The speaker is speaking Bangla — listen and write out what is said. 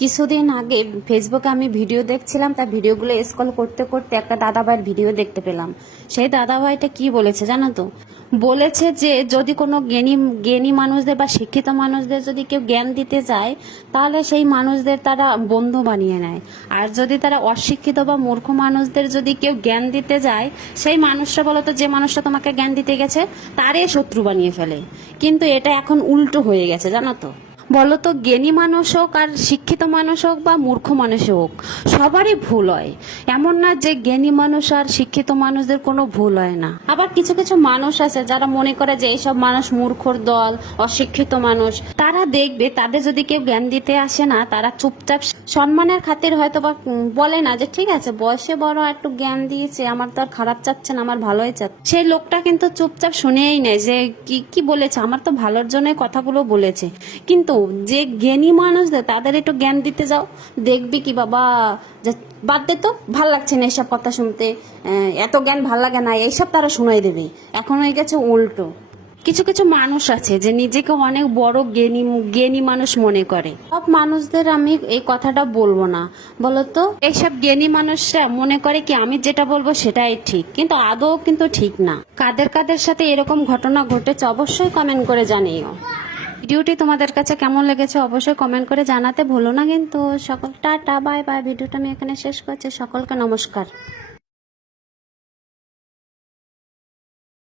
কিছুদিন আগে ফেসবুকে আমি ভিডিও দেখছিলাম তার ভিডিওগুলো স্কল করতে করতে একটা দাদাভাইয়ের ভিডিও দেখতে পেলাম। সেই দাদাভাইটা কি বলেছে জানো তো? বলেছে যে যদি কোনো জ্ঞানী জ্ঞানী মানুষদের বা শিক্ষিত মানুষদের যদি কেউ জ্ঞান দিতে যায় তাহলে সেই মানুষদের তারা বন্ধু বানিয়ে নেয়। আর যদি তারা অশিক্ষিত বা মূর্খ মানুষদের যদি কেউ জ্ঞান দিতে যায়, সেই মানুষটা বলতো যে মানুষটা তোমাকে জ্ঞান দিতে গেছে তারে শত্রু বানিয়ে ফেলে। কিন্তু এটা এখন উল্টো হয়ে গেছে, জানো তো? বলো তো জ্ঞানী মানুষ হোক আর শিক্ষিত মানুষ হোক বা মূর্খ মানুষ হোক, সবারই ভুল হয়। এমন না যে জ্ঞানী মানুষ আর শিক্ষিত মানুষদের কোনো ভুল হয় না। আবার কিছু কিছু মানুষ আছে যারা মনে করে যে এইসব মানুষ মূর্খর দল, অশিক্ষিত মানুষ। তারা দেখবে, তাদের যদি কেউ জ্ঞান দিতে আসে না, তারা চুপচাপ সম্মানের খাতির হয়তো বা বলে না যে, ঠিক আছে, বয়সে বড় একটু জ্ঞান দিয়েছে, আমার তো আর খারাপ চাচ্ছে না, আমার ভালোই চাচ্ছে। সেই লোকটা কিন্তু চুপচাপ শুনেই নেয় যে, কি কি বলেছে? আমার তো ভালোর জন্যই কথাগুলো বলেছে। কিন্তু যে জ্ঞানী মানুষদের তাদের একটু জ্ঞান দিতে যাও, দেখবি কি বাবা, যে, বাদ দে তো, ভালো লাগছে না এইসব কথা শুনতে, এত জ্ঞান ভালো লাগে না, এইসব তারা শোনাই দেবে। এখন হয়ে গেছে উল্টো। কিছু কিছু মানুষ আছে যে নিজেকে অনেক বড় জ্ঞানী জ্ঞানী মানুষ মনে করে। সব মানুষদের আমি এই কথাটা বলব না। বলতো, এইসব জ্ঞানী মানুষরা মনে করে কি আমি যেটা বলব সেটাই ঠিক, কিন্তু আদৌ কিন্তু ঠিক না। কাদের কাদের সাথে এরকম ঘটনা ঘটেছে অবশ্যই কমেন্ট করে জানিও। ভিডিওটি তোমাদের কাছে কেমন লেগেছে অবশ্যই কমেন্ট করে জানাতে ভুলো না কিন্তু। সকল, টাটা বাই বাই ভিডিওটা আমি এখানে শেষ করছি। সকলকে নমস্কার।